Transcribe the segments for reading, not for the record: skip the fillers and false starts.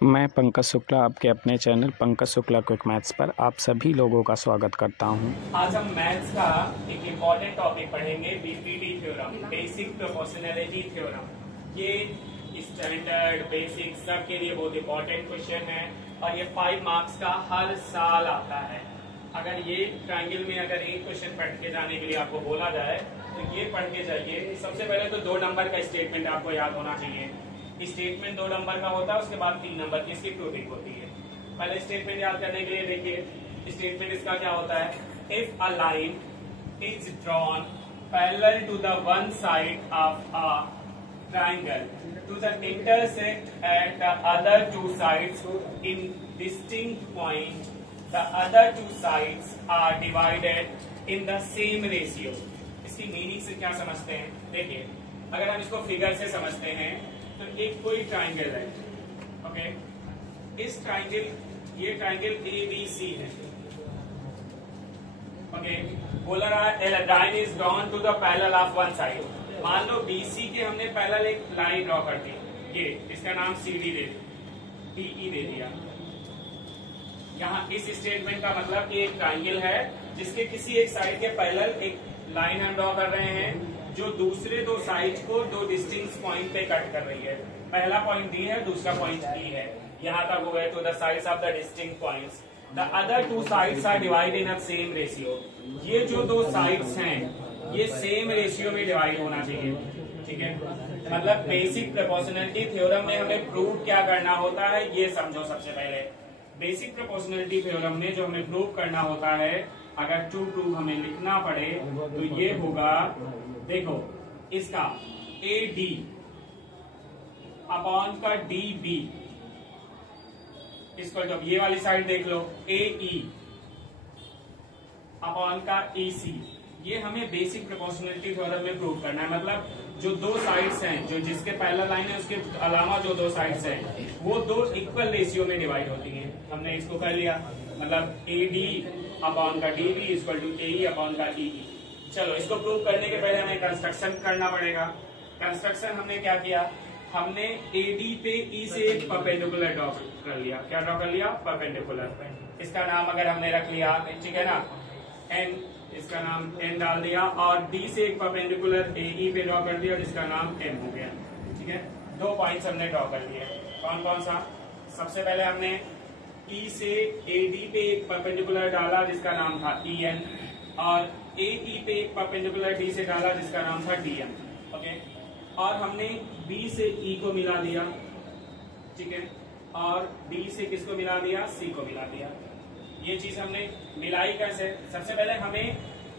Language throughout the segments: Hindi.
मैं पंकज शुक्ला आपके अपने channel Pankaj Shukla quick maths पर आप सभी लोगों का स्वागत करता हूं। आज हम मैथ्स का एक इम्पॉर्टेंट टॉपिक पढ़ेंगे, BPT theorem, basic proportionality theorem. ये स्टैंडर्ड बेसिक सब के लिए बहुत इम्पोर्टेंट क्वेश्चन है और ये 5 मार्क्स का हर साल आता है। अगर ये ट्रायंगल में अगर एक क्वेश्चन पढ़ के जाने के लिए आपको बोला जाए तो ये पढ़ के जाइए। सबसे पहले तो 2 नंबर का स्टेटमेंट आपको याद होना चाहिए। स्टेटमेंट 2 नंबर का होता है, उसके बाद 3 नंबर की इसकी प्रूविंग होती है। पहले स्टेटमेंट याद करने के लिए देखिए, स्टेटमेंट इसका क्या होता है। If a line is drawn parallel to the one side of a triangle to the intersect at the other 2 sides in distinct point, the other 2 sides are divided in the same ratio. इसकी मीनिंग से क्या समझते हैं, देखिए अगर हम इसको फिगर से समझते हैं तो एक कोई ट्रायंगल है, ओके। इस ट्रायंगल, ये ट्रायंगल ABC है, ओके। बोला रहा है line is drawn to the parallel of one side. मान लो BC के हमने पैरेलल एक लाइन ड्रॉ कर दी, ये इसका नाम CD दे दिया, PE दे दिया। यहाँ इस स्टेटमेंट का मतलब कि एक ट्रायंगल है जिसके किसी एक साइड के पैरेलल एक लाइन हम ड्रॉ कर रहे हैं जो दूसरे 2 साइड को 2 डिस्टिंक्ट पॉइंट पे कट कर रही है। पहला पॉइंट D है, दूसरा पॉइंट E है। यहाँ तक हो गए तो the sides of the distinct points, the other 2 sides are divide in a same ratio. ये जो 2 साइड्स हैं ये सेम रेशियो में डिवाइड होना चाहिए, ठीक है। मतलब बेसिक प्रोपोर्शनैलिटी थ्योरम में हमें प्रूव क्या करना होता है ये समझो। सबसे पहले बेसिक प्रोपोर्शनैलिटी थ्योरम में जो हमें प्रूव करना होता है, अगर टू प्रूव हमें लिखना पड़े तो ये होगा, देखो इसका AD अपॉन का DB इसको, जब ये वाली साइड देख लो AE अपॉन का EC। ये हमें बेसिक प्रोपोर्शनैलिटी थ्योरम में प्रूव करना है। मतलब जो 2 साइड्स हैं, जो जिसके पैरेलल लाइन है उसके अलावा जो 2 साइड्स हैं वो 2 इक्वल रेशियो में डिवाइड होती हैं। हमने इसको कर लिया, मतलब AD अपॉन का DB equal to AE upon का EE। चलो इसको प्रूव करने के पहले हमें कंस्ट्रक्शन करना पड़ेगा। कंस्ट्रक्शन हमने क्या किया, हमने AD पे E से एक परपेंडिकुलर ड्रॉ कर लिया। क्या ड्रॉ कर लिया, परपेंडिकुलर। इसका नाम अगर हमने रख लिया, ठीक है ना, N, इसका नाम N डाल दिया, और D से एक परपेंडिकुलर AE पे ड्रॉ कर दिया जिसका नाम M हो गया, ठीक है। 2 पॉइंट्स हमने ड्रॉ कर लिए। कौन कौन सा, सबसे पहले हमने E से AD पे एक परपेंडिकुलर डाला जिसका नाम था EN, और AE पे एक परपेंडिकुलर D से डाला जिसका नाम था DM, ओके। और हमने B से E को मिला दिया, ठीक है, और D से किसको मिला दिया, C को मिला दिया। ये चीज हमने मिलाई कैसे, सबसे पहले हमें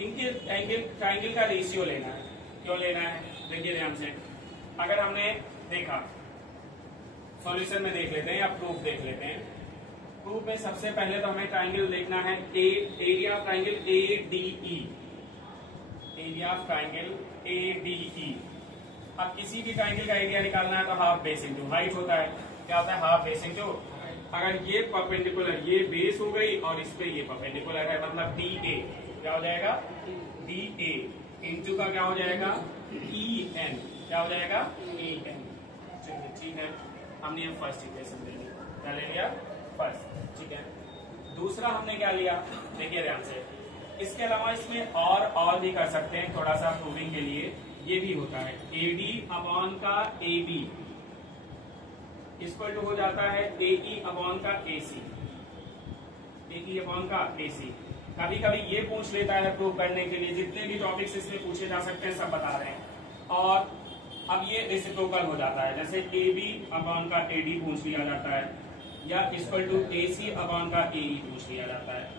इनके ट्रायंगल का रेशियो लेना है। क्यों लेना है, देखिए ध्यान से। अगर हमने देखा, सॉल्यूशन में देख लेते हैं या प्रूफ देख लेते हैं। प्रूफ में सबसे पहले तो हमें ट्रायंगल देखना है area of triangle ADE, area of triangle ADE। अब किसी भी ट्रायंगल का एरिया निकालना है तो हाफ बेस इंटू हाइट होता है। क्या होता है, हाफ बेस इंटू, अगर ये परपेंडिकुलर, ये बेस हो गई और इस पे ये परपेंडिकुलर है, मतलब DA क्या हो जाएगा, DA इंटू का क्या हो जाएगा, EN, क्या हो जाएगा, EN। ठीक है, हमने ये फर्स्ट इक्वेशन ले लिया, क्या ले लिया, फर्स्ट, ठीक है। दूसरा हमने क्या लिया, देखिए ध्यान से। इसके अलावा इसमें और भी कर सकते हैं थोड़ा सा प्रूविंग के लिए। ये भी होता है AD अपॉन का AB इक्वल टू हो जाता है AE अपॉन का AC, AE अपॉन का AC। कभी कभी ये पूछ लेता है प्रूव करने के लिए, जितने भी टॉपिक्स इसमें पूछे जा सकते हैं सब बता रहे हैं। और अब ये रेसिप्रोकल हो जाता है, जैसे AB अपॉन का AD पूछ लिया जाता है, या इक्वल टू AC अपॉन का AE पूछ लिया जाता है।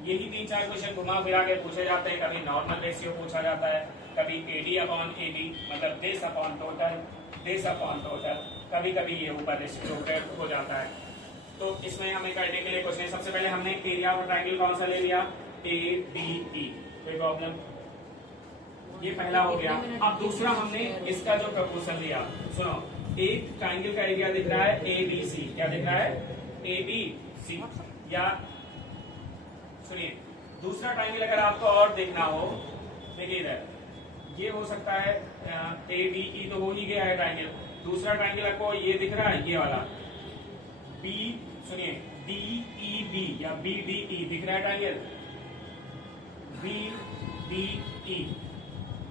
यही 3-4 क्वेश्चन घुमा फिरा के पूछे जाते हैं। कभी नॉर्मल रेशियो पूछा जाता है, कभी AD अपॉन AB, मतलब this upon total, this upon total. कभी कभी ये ऊपर रेसिप्रोकल हो जाता है। तो इसमें हमें करने के लिए क्वेश्चन, सबसे पहले हमने एरिया ऑफ ट्रायंगल कौन सा ले लिया, ADE, कोई प्रॉब्लम, ये पहला हो गया। अब दूसरा हमने इसका जो प्रपोर्शन लिया, सुनो, एक ट्रायंगल का एरिया दिख रहा है ABC, क्या दिख रहा है, ABC, या सुनिए, दूसरा ट्रायंगल अगर आपको और देखना हो, देखिए इधर, ये हो सकता है ADE तो हो ही गया है ट्रायंगल। दूसरा ट्रायंगल आपको ये दिख रहा है, ये वाला, बी, सुनिए, डी ई बी या बी डी ई दिख रहा है triangle, B D E,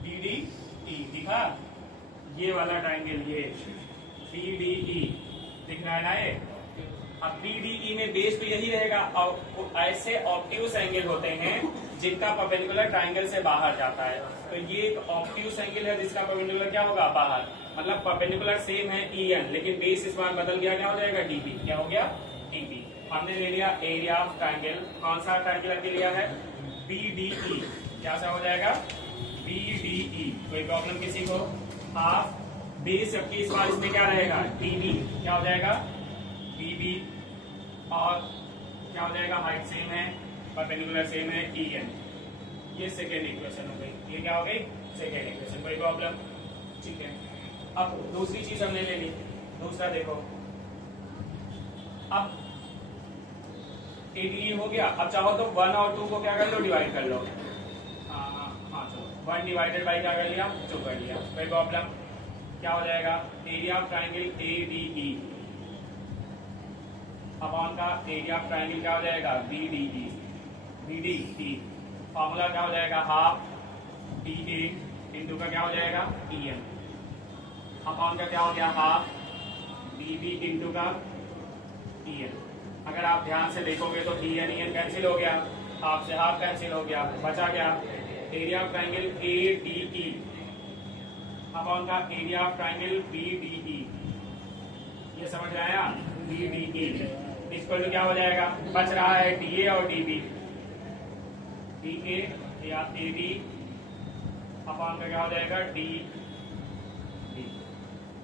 B D E दिखा, ये वाला ट्राइंगल, ये बी डी ई दिख रहा है ना ये। अब बी डी ई में बेस तो यही रहेगा, और ऐसे ऑब्ट्यूस एंगल होते हैं जिनका परपेंडिकुलर ट्राइंगल से बाहर जाता है। तो ये एक ऑब्ट्यूस एंगल है जिसका परपेंडिकुलर क्या होगा, बाहर, मतलब परपेंडिकुलर सेम है ई एन, लेकिन बेस इस बार बदल गया, क्या हो जाएगा, डीबी, क्या हो गया, डीबी। हमने ले लिया एरिया ऑफ ट्राइंगल, कौन सा ट्राइंगल हमने लिया है, बी डी ई, क्या सा हो जाएगा, बी डी ई। कोई प्रॉब्लम किसी को, हाफ बेस, जबकि इस बार इसमें क्या रहेगा, डीबी, क्या हो जाएगा, डीबी, और क्या हो जाएगा, हाइट सेम है, परपेंडिकुलर सेम है, ई एन। ये सेकेंड इक्वेशन हो गई, ये क्या हो गई, सेकेंड इक्वेशन। कोई प्रॉब्लम, ठीक है। अब दूसरी चीज हमने ले ली, दूसरा देखो, अब एडी हो गया। अब चाहो तो 1 और 2 को क्या कर लो, डिवाइड कर लो। हाँ चलो, 1 डिवाइडेड बाई क्या कर लिया, 2 कर लिया। कोई प्रॉब्लम, क्या हो जाएगा, area of triangle A D E upon का एरिया ऑफ ट्राइंगल क्या हो जाएगा, B D E, B D E. Formula क्या हो जाएगा, हाफ डी ए इंटू का क्या हो जाएगा, ई एम, अपॉन का क्या हो गया, हाफ डी बी इंटू का ई एन। अगर आप ध्यान से देखोगे तो ई एन कैंसिल हो गया, हाफ से हाफ कैंसिल हो गया, बचा गया area of triangle A D E upon का area of triangle B D E. ये समझ रहे हैं आप, B D E equal to क्या हो जाएगा, बच रहा है डी ए और डी बी, डी ए या ए डी अपॉन का क्या हो जाएगा, डी डी।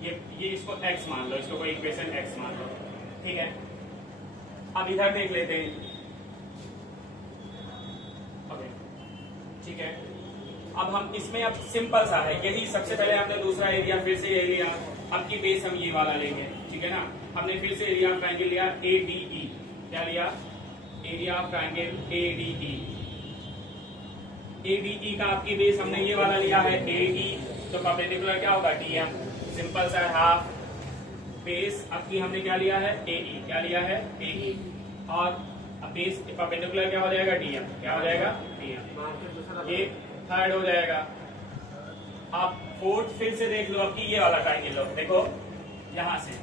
ये इसको x मान लो, इसको कोई इक्वेशन x मान लो, ठीक है। अब इधर देख लेते हैं, ओके, ठीक है। अब हम इसमें, अब सिंपल सा है, यही सबसे पहले हमने दूसरा एरिया फिर से ये लिया, अब की बेस हम ये वाला लेंगे, ठीक है ना। हमने फिर से एरिया ऑफ ट्राइंगल लिया ए डी ई, क्या लिया, area of triangle A D E. A D ई का आपकी बेस हमने ये वाला लिया है ए डी, तो परपेंडिकुलर क्या होगा, डी एम, सिंपल सा हाफ बेस। अब की हमने क्या लिया है, ए ई, क्या लिया है, ए ई, और बेस परपेंडिकुलर क्या हो जाएगा, डी एम, क्या हो जाएगा, डी एम। ये थर्ड हो जाएगा। आप फोर्थ फिर से देख लो, अब की ये वाला ट्राइंगल लो, देखो यहां से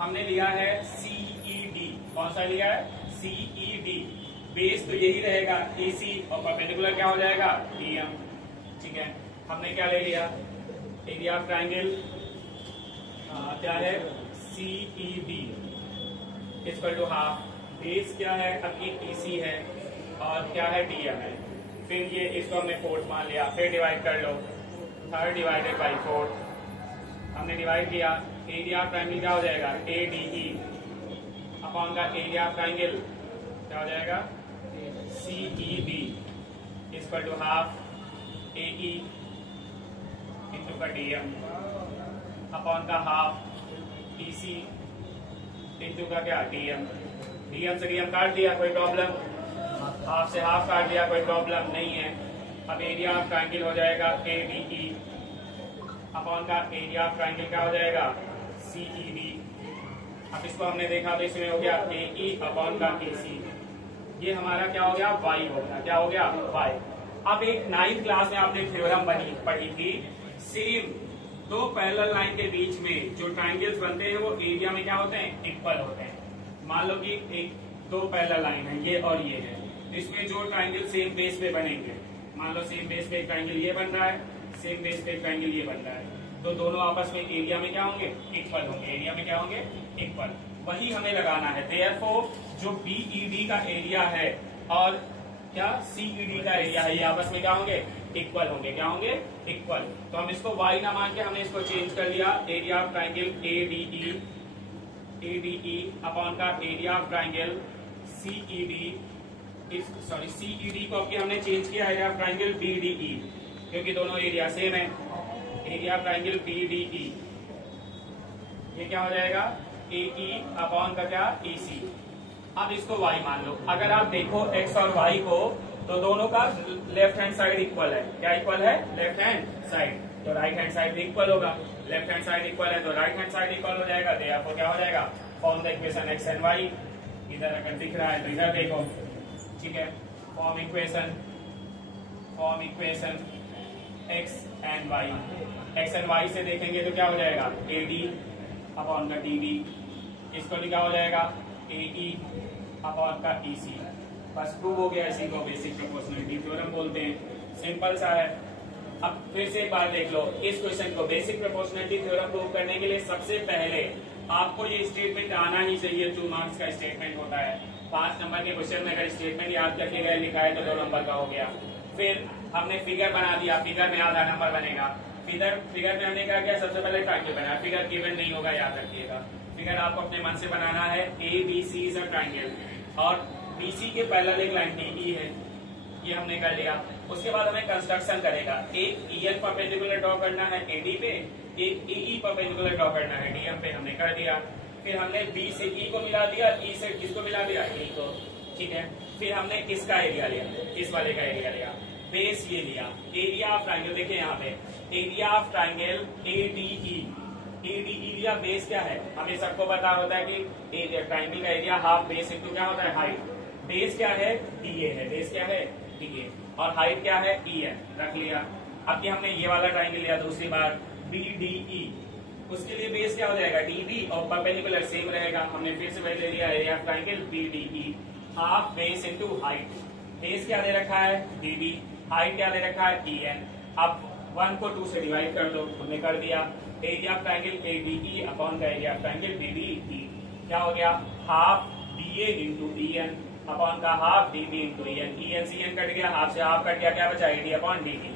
हमने लिया है सीई डी, कौन सा लिया है, सीई डी। बेस तो यही रहेगा ए सी, और परपेंडिकुलर क्या हो जाएगा, डी एम, ठीक है। हमने क्या ले लिया, एरिया ऑफ ट्राइंगल क्या है, CE D equal to half, base क्या है, अब ई सी है, और क्या है, डी एम है। फिर ये इसको हमने फोर्थ मान लिया, फिर डिवाइड कर लो, थर्ड डिवाइडेड बाई फोर्थ, हमने डिवाइड किया, एरिया ऑफ ट्राइंगल क्या हो जाएगा, ए डी ई अपॉन का एरिया ऑफ ट्राइंगल क्या हो जाएगा, C E D equal to half A E into का डी एम अपॉन का हाफ ई सी इंटू का क्या, डी एम। डी एम से डी एम काट दिया, कोई प्रॉब्लम, हाफ से हाफ काट दिया, कोई प्रॉब्लम नहीं है। अब एरिया ऑफ ट्राइंगल हो जाएगा ए डी ई अपॉन का एरिया ऑफ ट्राइंगल क्या हो जाएगा, सी ई डी। अब इसको हमने देखा तो इसमें हो गया ए ई अपॉन का ए सी, ये हमारा क्या हो गया, वाई हो गया, क्या हो गया, वाई। अब एक 9th क्लास में आपने थ्योरम पढ़ी थी, सेम दो पैरेलल लाइन के बीच में जो ट्राइंगल्स बनते हैं वो एरिया में क्या होते हैं, इक्वल होते हैं। मान लो कि एक दो पैरेलल लाइन है, ये और ये है, इसमें जो ट्राइंगल सेम बेस पे बनेंगे, मान लो सेम बेस पे एक ट्राइंगल ये बन रहा है, सेम बेस पे एक ट्राइंगल ये बन रहा है, तो दोनों आपस में एरिया में क्या होंगे, इक्वल होंगे, एरिया में क्या होंगे, इक्वल। वही हमें लगाना है। देयरफॉर जो बीईडी का एरिया है और क्या सीईडी का एरिया है, ये आपस में क्या होंगे, इक्वल होंगे, क्या होंगे, इक्वल। तो हम इसको वाई ना मान के हमने इसको चेंज कर लिया, area of triangle ADE upon का area of triangle CED, sorry CED को अब हमने चेंज किया एरिया ऑफ ट्राइंगल बीडीई, क्योंकि दोनों एरिया सेम है। एरिया ऑफ ट्राइंगल बीडीई ये क्या हो जाएगा, एई अपॉन का क्या, ईसी। अब इसको y मान लो। अगर आप देखो x और y को, तो दोनों का लेफ्ट हैंड साइड इक्वल है। क्या इक्वल है, लेफ्ट हैंड साइड, तो राइट हैंड साइड भी इक्वल होगा। लेफ्ट हैंड साइड इक्वल है तो राइट हैंड साइड इक्वल हो जाएगा, तो आपको क्या हो जाएगा, form the equation X and Y, इधर अगर दिख रहा है तो इधर देखो, ठीक है। Form equation X and Y से देखेंगे तो क्या हो जाएगा ए डी अपॉन का डी बी, इसको भी क्या हो जाएगा ए ई अपॉन का ई सी। बस प्रूव हो गया, इसी को बेसिक प्रोपोर्शनलिटी थ्योरम बोलते हैं, सिंपल सा है। अब फिर से एक बार देख लो इस क्वेश्चन को, बेसिक प्रोपोर्शनलिटी थ्योरम प्रूव करने के लिए सबसे पहले आपको ये स्टेटमेंट आना ही चाहिए, 2 मार्क्स का स्टेटमेंट होता है। 5 नंबर के क्वेश्चन में अगर स्टेटमेंट याद करके गए लिखा है तो 2 नंबर का हो गया। फिर हमने फिगर बना दिया, फिगर में आधा नंबर बनेगा। फिगर में हमने क्या किया, सबसे पहले ट्रायंगल बनाया, फिगर गिवन नहीं होगा याद रखिएगा। फिगर आपको अपने मन से बनाना है, A B C is a triangle और बीसी के पैरेलल एक लाइन डीई है, ये हमने कर लिया। उसके बाद हमें कंस्ट्रक्शन करेगा, एक ईएन परपेंडिकुलर ड्रॉ करना है एडी पे, एक ईई परपेंडिकुलर ड्रॉ करना है डीएम पे, हमने कर दिया। फिर हमने बी से ई को मिला दिया, ई से किसको मिला दिया, ई को, ठीक है। फिर हमने किसका एरिया लिया, इस वाले का एरिया लिया, बेस ये लिया, एरिया ऑफ ट्राइंगल, देखिए यहाँ पे area of triangle ADE, ADE लिया। बेस क्या है, हमें सबको पता होता है कि एरिया ट्राइंगल का एरिया हाफ बेस इंटू क्या होता है हाइट। बेस क्या है, डीए है, बेस क्या है डीए, और हाइट क्या है ई है, रख लिया। अब हमने ये वाला ट्राइंगल लिया दूसरी बार बीडीई, उसके लिए बेस क्या हो जाएगा डीबी और परपेंडिकुलर सेम रहेगा। हमने फिर से वही ले लिया area of triangle BDE, half base into height. Base क्या दे रखा है डीबी, हाइट क्या दे रखा है ई एन। अब 1 को 2 से डिवाइड कर दो, हमने कर दिया। Area of triangle ADE upon का एरिया ऑफ ट्राइंगल बीडीई, क्या हो गया half DA into D N upon का half DB into E N. E N C N cut गया, हाफ से हाफ कट गया, क्या बचा एडी अपॉन डीबी,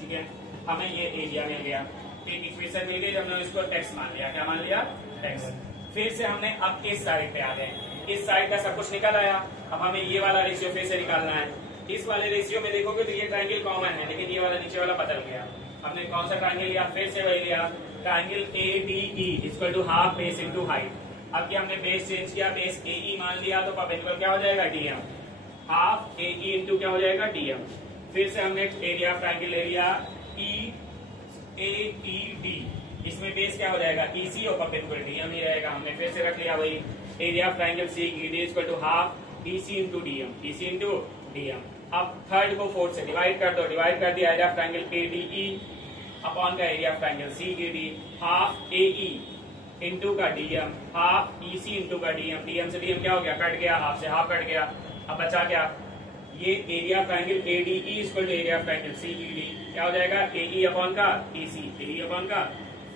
ठीक है। हमें ये एरिया मिल गया, एक इक्वेशन मिल गई, हमने इसको टेक्स्ट मान लिया, क्या मान लिया टेक्स्ट। फिर से हमने अब इस साइड पे आ गए, इस साइड का सब कुछ निकल आया। अब हमें ये वाला रेशियो फिर से निकालना है। इस वाले रेशियो में देखोगे तो ये ट्रायंगल कॉमन है, लेकिन ये वाला नीचे वाला बदल गया। हमने कौन सा ट्रायंगल लिया, फिर से वही लिया, triangle ADE equal to half base into height. अब क्या हमने बेस चेंज किया, बेस एई मान लिया, तो परपेंडिकुलर क्या हो जाएगा डीएम, हाफ एई इंटू क्या हो जाएगा डीएम। फिर से हमने एरिया ऑफ ट्रायंगल ले लिया ई ए टी डी, इसमें बेस क्या हो जाएगा ईसी और परपेंडिकुलर डीएम ही रहेगा। हमने फिर से रख लिया वही area of triangle C equal to half EC into DM, EC into DM. अब थर्ड को 4 से डिवाइड कर दो, डिवाइड कर दिया, area of triangle ADE upon का area of triangle CED, half AE into का डीएम, हाफ ईसी इंटू का डीएम। डीएम से डीएम क्या हो गया, कट गया, हाफ से हाफ कट गया। अब बचा क्या, ये area of triangle ADE equal to area of triangle CED, क्या हो जाएगा एई अपॉन का ईसी, एई अपॉन का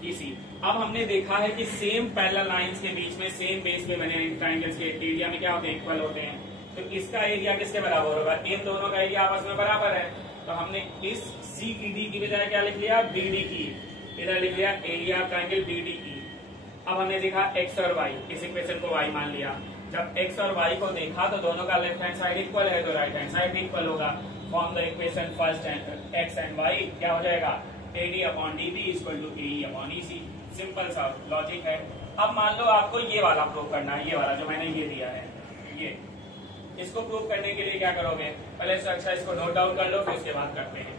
ईसी। अब हमने देखा है कि सेम पैरेलल लाइंस के बीच में सेम बेस पे बने ट्रायंगल्स के एरिया में क्या होते हैं, इक्वल होते हैं। तो इसका एरिया किसके बराबर होगा, इन दोनों का एरिया आपस में बराबर है। तो हमने इस सीईडी की बजाय क्या लिख लिया बीडीई, इधर लिख लिया एरिया ऑफ ट्रायंगल बीडीई। अब हमने देखा एक्स और वाई, इस इक्वेशन को वाई मान लिया। जब एक्स और वाई को देखा तो दोनों का लेफ्ट हैंड साइड इक्वल है, तो राइट हैंड साइड भी इक्वल होगा। Form the equation first X and Y, क्या हो जाएगा AD upon DB equal to AE upon EC. Simple सा लॉजिक है। अब मान लो आपको ये वाला प्रूव करना है, ये वाला जो मैंने ये दिया है, ये इसको प्रूव करने के लिए क्या करोगे, पहले से अच्छा इसको नोट डाउन कर लो, फिर उसके बाद करते हैं।